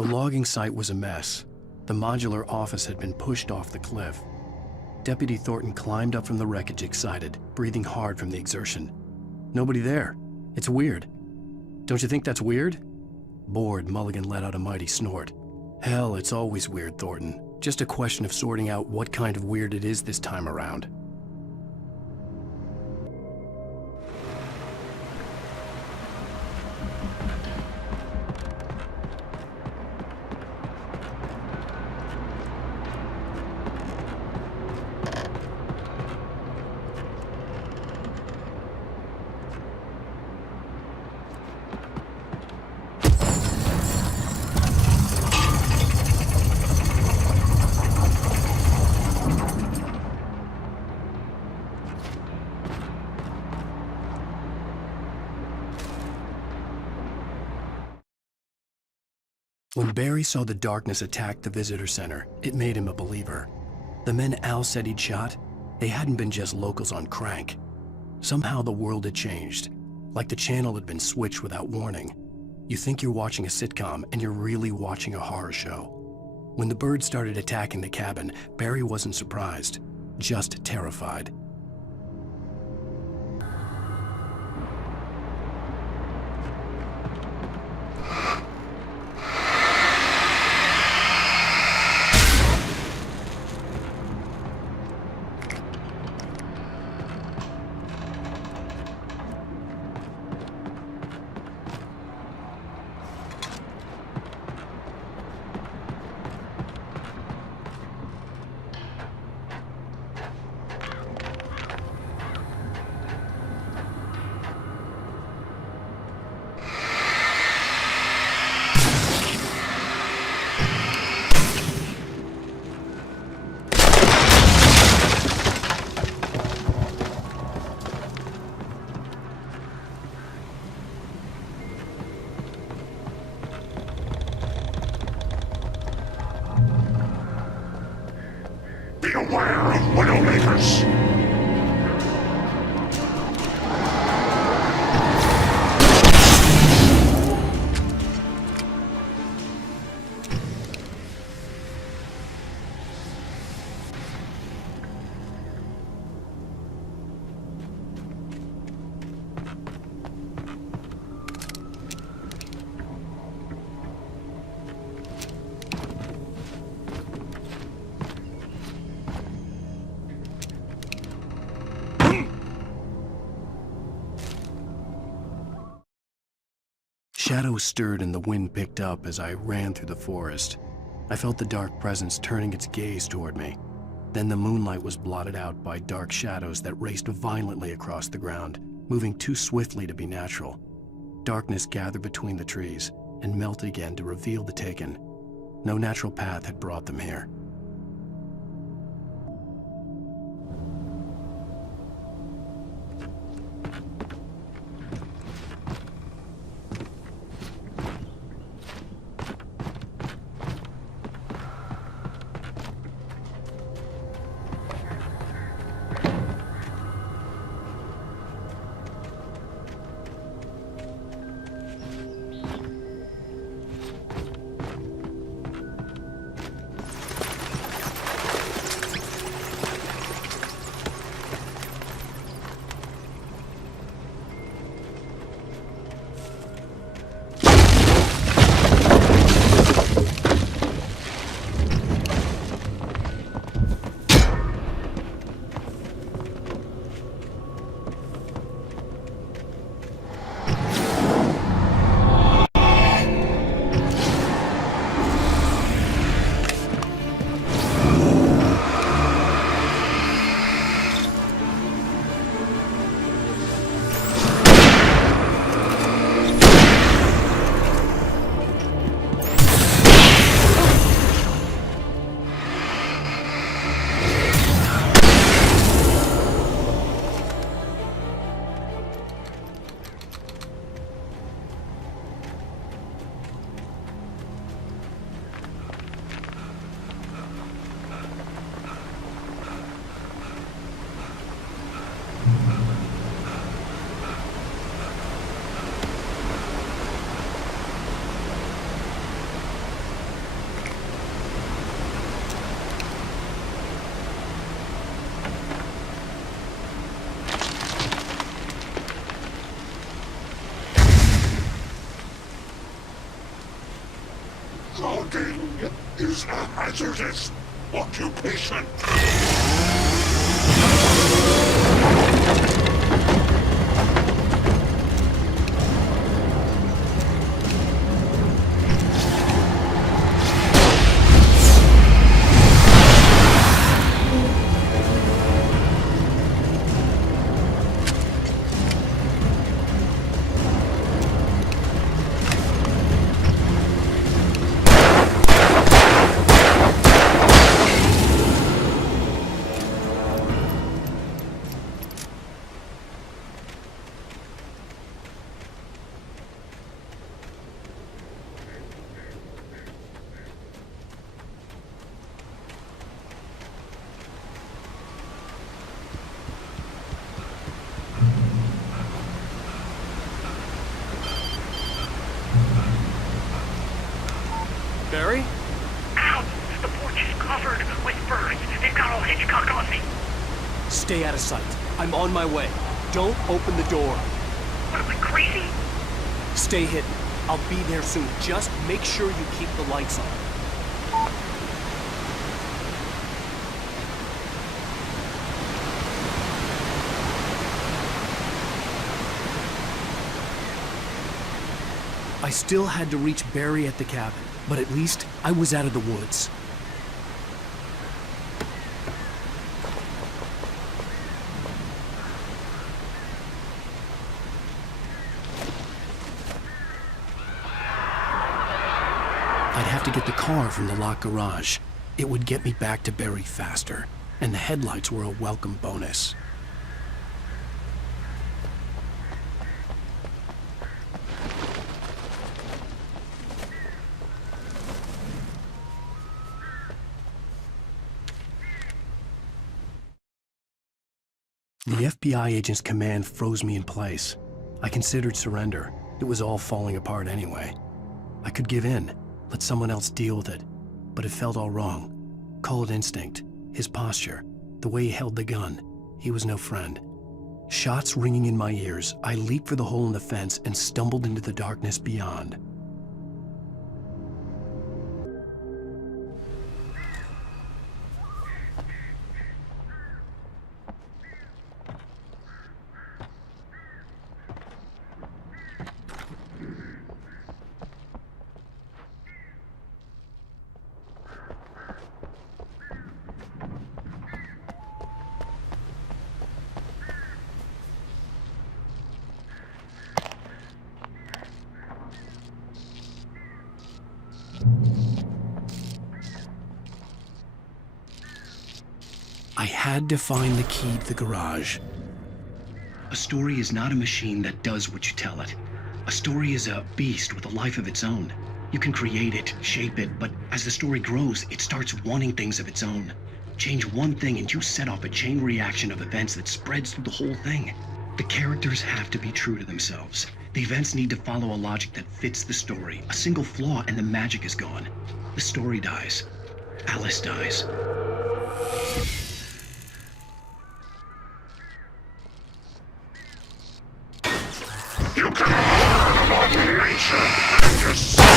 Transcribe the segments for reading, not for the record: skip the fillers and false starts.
The logging site was a mess. The modular office had been pushed off the cliff. Deputy Thornton climbed up from the wreckage excited, breathing hard from the exertion. Nobody there. It's weird. Don't you think that's weird? Bored, Mulligan let out a mighty snort. Hell, it's always weird, Thornton. Just a question of sorting out what kind of weird it is this time around. When Barry saw the darkness attack the visitor center, it made him a believer. The men Al said he'd shot, they hadn't been just locals on crank. Somehow the world had changed, like the channel had been switched without warning. You think you're watching a sitcom, and you're really watching a horror show. When the birds started attacking the cabin, Barry wasn't surprised, just terrified. Beware of Widowmakers! Shadows stirred and the wind picked up as I ran through the forest. I felt the dark presence turning its gaze toward me. Then the moonlight was blotted out by dark shadows that raced violently across the ground, moving too swiftly to be natural. Darkness gathered between the trees and melted again to reveal the Taken. No natural path had brought them here. Logging is a hazardous occupation. Barry? Ow! The porch is covered with birds. They've got all Hitchcock on me. Stay out of sight. I'm on my way. Don't open the door. What am I, crazy? Stay hidden. I'll be there soon. Just make sure you keep the lights on. I still had to reach Barry at the cabin, but at least I was out of the woods. I'd have to get the car from the locked garage. It would get me back to Barry faster, and the headlights were a welcome bonus. The FBI agent's command froze me in place. I considered surrender. It was all falling apart anyway. I could give in, let someone else deal with it, but it felt all wrong. Call it instinct, his posture, the way he held the gun. He was no friend. Shots ringing in my ears, I leaped for the hole in the fence and stumbled into the darkness beyond. I had to find the key to the garage. A story is not a machine that does what you tell it. A story is a beast with a life of its own. You can create it, shape it, but as the story grows, it starts wanting things of its own. Change one thing and you set off a chain reaction of events that spreads through the whole thing. The characters have to be true to themselves. The events need to follow a logic that fits the story. A single flaw and the magic is gone. The story dies. Alice dies. You can learn about nature and yourself.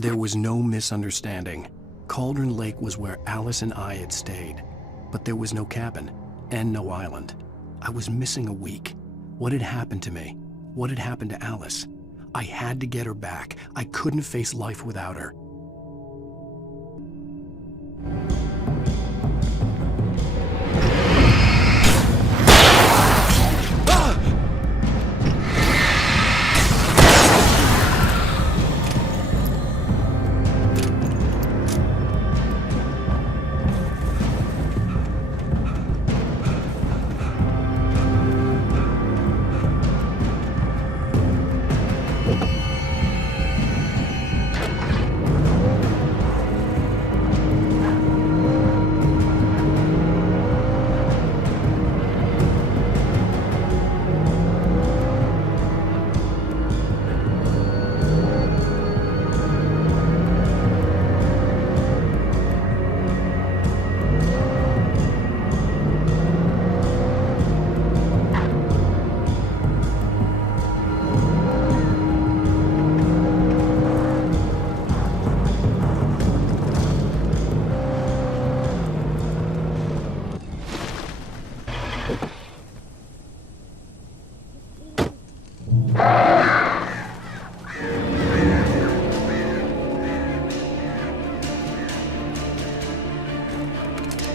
There was no misunderstanding. Cauldron Lake was where Alice and I had stayed, but there was no cabin and no island. I was missing a week. What had happened to me? What had happened to Alice? I had to get her back. I couldn't face life without her.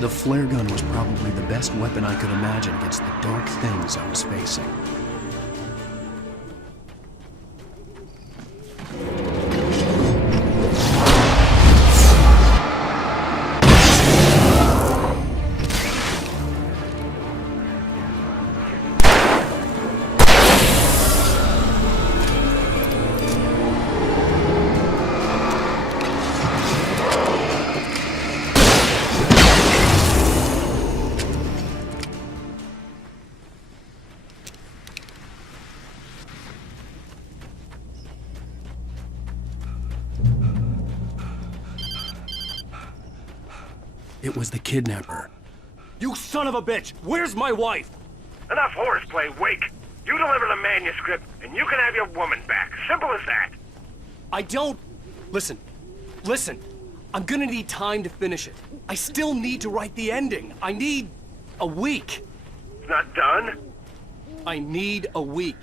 The flare gun was probably the best weapon I could imagine against the dark things I was facing. It was the kidnapper. You son of a bitch! Where's my wife? Enough horseplay, Wake. You deliver the manuscript, and you can have your woman back. Simple as that. I don't... Listen. I'm gonna need time to finish it. I still need to write the ending. I need a week. It's not done. I need a week.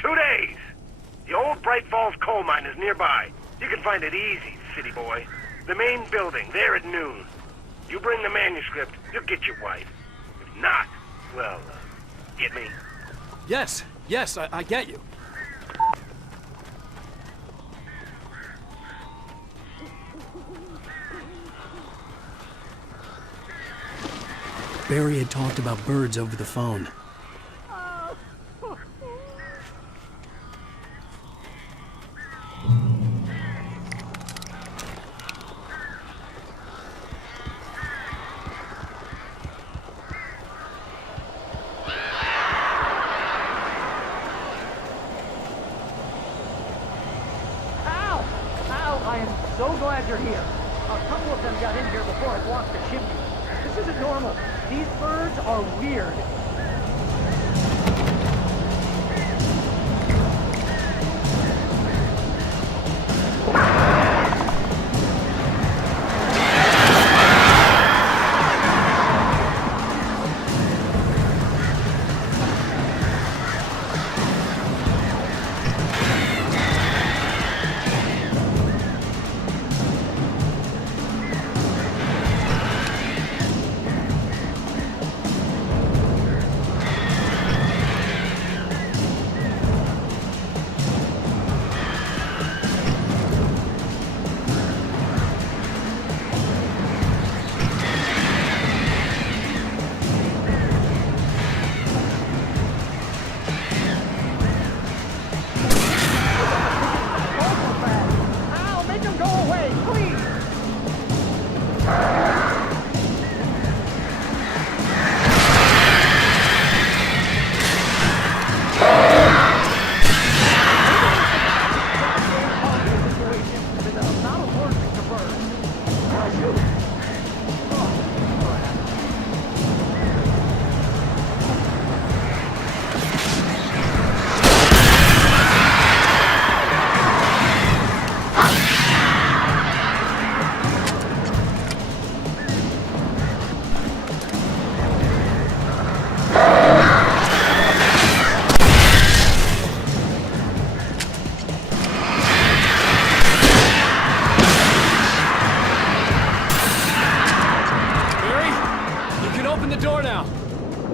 2 days. The old Bright Falls coal mine is nearby. You can find it easy, city boy. The main building, there at noon. You bring the manuscript, you'll get your wife. If not, well, get me? Yes, I get you. Barry had talked about birds over the phone. I am so glad you're here. A couple of them got in here before I blocked the chimney. This isn't normal. These birds are weird.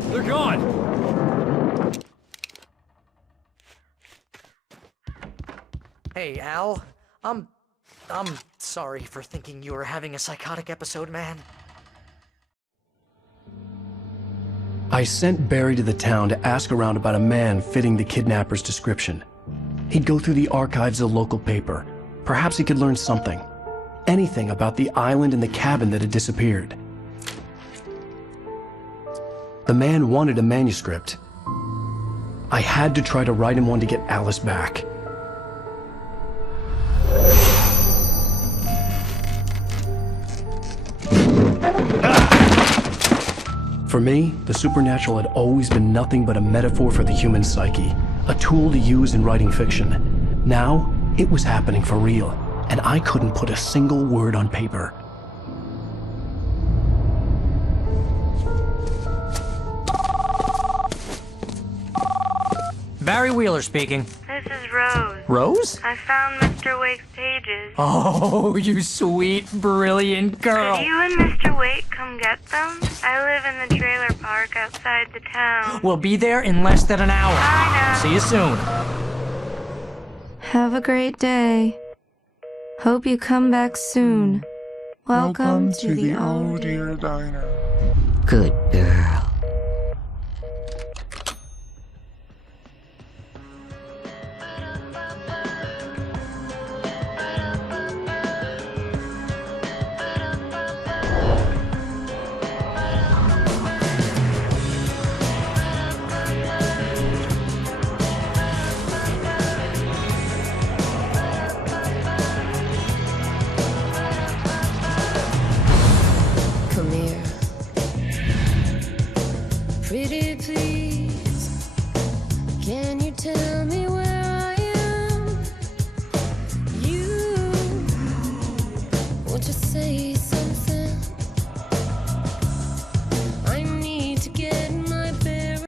They're gone! Hey, Al. I'm sorry for thinking you were having a psychotic episode, man. I sent Barry to the town to ask around about a man fitting the kidnapper's description. He'd go through the archives of the local paper. Perhaps he could learn something. Anything about the island and the cabin that had disappeared. The man wanted a manuscript. I had to try to write him one to get Alice back. For me, the supernatural had always been nothing but a metaphor for the human psyche, a tool to use in writing fiction. Now, it was happening for real, and I couldn't put a single word on paper. Barry Wheeler speaking. This is Rose. Rose? I found Mr. Wake's pages. Oh, you sweet, brilliant girl. Could you and Mr. Wake come get them? I live in the trailer park outside the town. We'll be there in less than an hour. I know. See you soon. Have a great day. Hope you come back soon. Welcome to the Oh Dear Diner. Good girl. Come here. Pretty please.